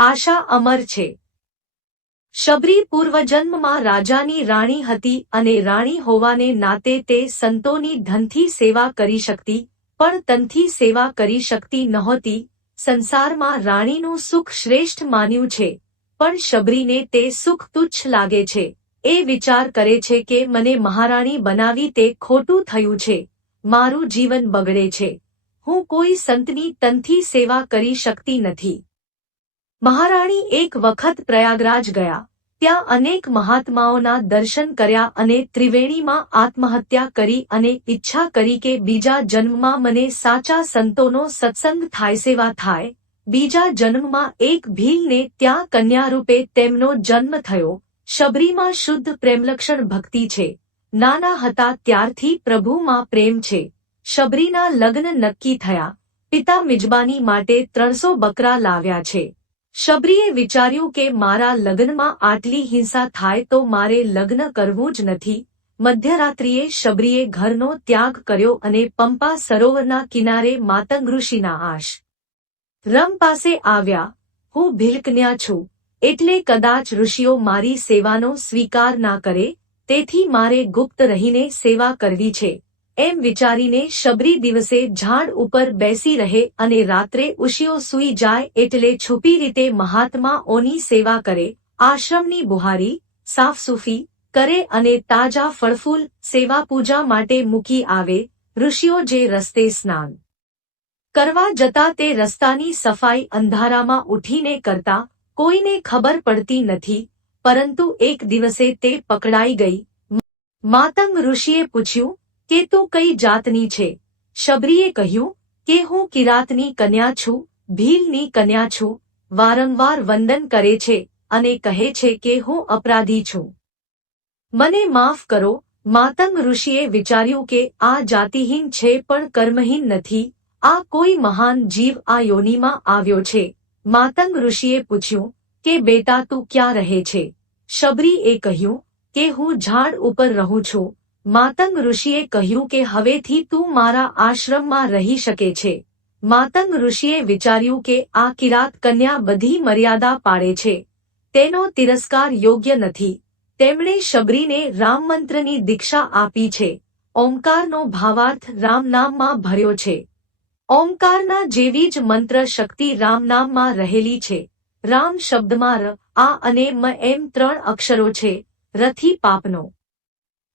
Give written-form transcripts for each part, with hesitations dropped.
આશા અમર છે। શબરી પૂર્વજન્મમાં રાજાની રાણી હતી અને રાણી હોવાને નાતે તે સંતોની ધનથી સેવા કરી શકતી, પણ તનથી સેવા કરી શકતી નહોતી। સંસારમાં રાણીનું સુખ શ્રેષ્ઠ માન્યું છે, પણ શબરીને તે સુખ તુચ્છ લાગે છે। એ વિચાર કરે છે કે મને મહારાણી બનાવી તે ખોટું થયું છે, મારું જીવન બગડે છે, હું કોઈ સંતની તનથી સેવા કરી શકતી નથી। મહારાણી એક વખત પ્રયાગરાજ ગયા, ત્યાં અનેક મહાત્માઓના દર્શન કર્યા અને ત્રિવેણીમાં આત્મહત્યા કરી અને ઈચ્છા કરી કે બીજા જન્મમાં મને સાચા સંતોનો સત્સંગ થાય, સેવા થાય। બીજા જન્મમાં એક ભીલને ત્યાં કન્યારૂપે તેમનો જન્મ થયો। શબરીમાં શુદ્ધ પ્રેમલક્ષણ ભક્તિ છે, નાના હતા ત્યારથી પ્રભુમાં પ્રેમ છે। શબરીના લગ્ન નક્કી થયા, પિતા મિજબાની માટે 300 બકરા લાવ્યા છે। શબરીએ વિચાર્યું કે મારા લગ્નમાં આટલી હિંસા થાય તો મારે લગ્ન કરવું જ નથી। મધ્યરાત્રિએ શબરીએ ઘરનો ત્યાગ કર્યો અને પંપા સરોવરના કિનારે માતંગ ઋષિના આશ્રમ પાસે આવ્યા। હું ભીલકન્યા છું, એટલે કદાચ ઋષિઓ મારી સેવાનો સ્વીકાર ના કરે, તેથી મારે ગુપ્ત રહીને સેવા કરવી છે, એમ વિચારીને શબરી દિવસે ઝાડ ઉપર બેસી રહે અને રાત્રે ઋષિઓ સૂઈ જાય એટલે છુપી રીતે મહાત્માઓની સેવા કરે, આશ્રમની બુહારી, સાફસૂફી કરે અને તાજા ફળફૂલ સેવા પૂજા માટે મૂકી આવે। ઋષિઓ જે રસ્તે સ્નાન કરવા જતા તે રસ્તાની સફાઈ અંધારામાં ઉઠીને કરતા, કોઈને ખબર પડતી નથી, પરંતુ એક દિવસે તે પકડાઈ ગઈ। માતંગ ઋષિએ પૂછ્યું કે તું કઈ જાતની છે? શબરીએ કહ્યું કે હું કિરાતની કન્યા છું, ભીલની કન્યા છું। વારંવાર વંદન કરે છે અને કહે છે કે હું અપરાધી છું, મને માફ કરો। માતંગ ઋષિએ વિચાર્યું કે આ જાતિહીન છે પણ કર્મહીન નથી, આ કોઈ મહાન જીવ આ યોનિમાં આવ્યો છે। માતંગ ઋષિએ પૂછ્યું કે બેટા તું ક્યાં રહે છે? શબરીએ કહ્યું કે હું ઝાડ ઉપર રહું છું। માતંગ ઋષિએ કહ્યું કે હવેથી તું મારા આશ્રમમાં રહી શકે છે। માતંગ ઋષિએ વિચાર્યું કે આ કિરાત કન્યા બધી મર્યાદા પાળે છે, તેનો તિરસ્કાર યોગ્ય નથી। તેમણે શબરીને રામમંત્રની દીક્ષા આપી છે। ઓમકારનો ભાવાર્થ રામનામમાં ભર્યો છે। ઓમકારના જેવી જ મંત્ર શક્તિ રામનામમાં રહેલી છે। રામ શબ્દમાં ર, આ અને મ એમ 3 અક્ષરો છે। રથી પાપનો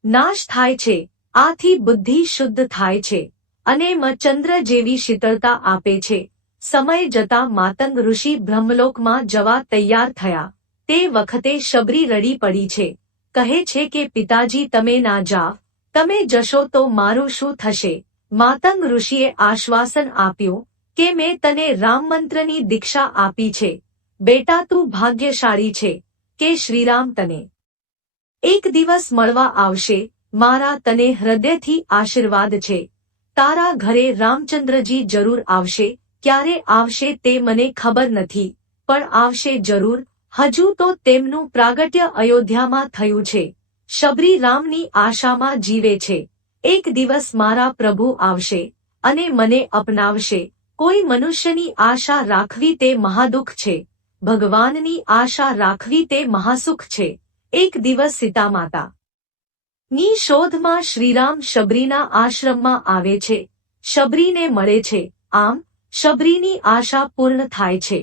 નાશ થાય છે, આથી બુદ્ધિ શુદ્ધ થાય છે અને મ ચંદ્ર જેવી શીતળતા આપે છે। સમય જતા માતંગ ઋષિ બ્રહ્મલોકમાં જવા તૈયાર થયા। તે વખતે શબરી રડી પડી છે, કહે છે કે પિતાજી તમે ના જાવ, તમે જશો તો મારું શું થશે? માતંગ ઋષિએ આશ્વાસન આપ્યું કે મેં તને રામમંત્રની દીક્ષા આપી છે, બેટા તું ભાગ્યશાળી છે કે શ્રીરામ તને એક દિવસ મળવા આવશે। મારા તને હૃદયથી આશીર્વાદ છે। તારા ઘરે રામચંદ્રજી જરૂર આવશે। ક્યારે આવશે તે મને ખબર નથી, પણ આવશે જરૂર। હજુ તો તેમનું પ્રાગટ્ય અયોધ્યામાં થયું છે। શબરી રામની આશામાં જીવે છે। એક દિવસ મારા પ્રભુ આવશે અને મને અપનાવશે। કોઈ મનુષ્યની આશા રાખવી તે મહાદુઃખ છે, ભગવાનની આશા રાખવી તે મહાસુખ છે। એક દિવસ સીતામાતા ની શોધમાં શ્રીરામ શબરીના આશ્રમમાં આવે છે, શબરીને મળે છે, આમ શબરીની આશા પૂર્ણ થાય છે।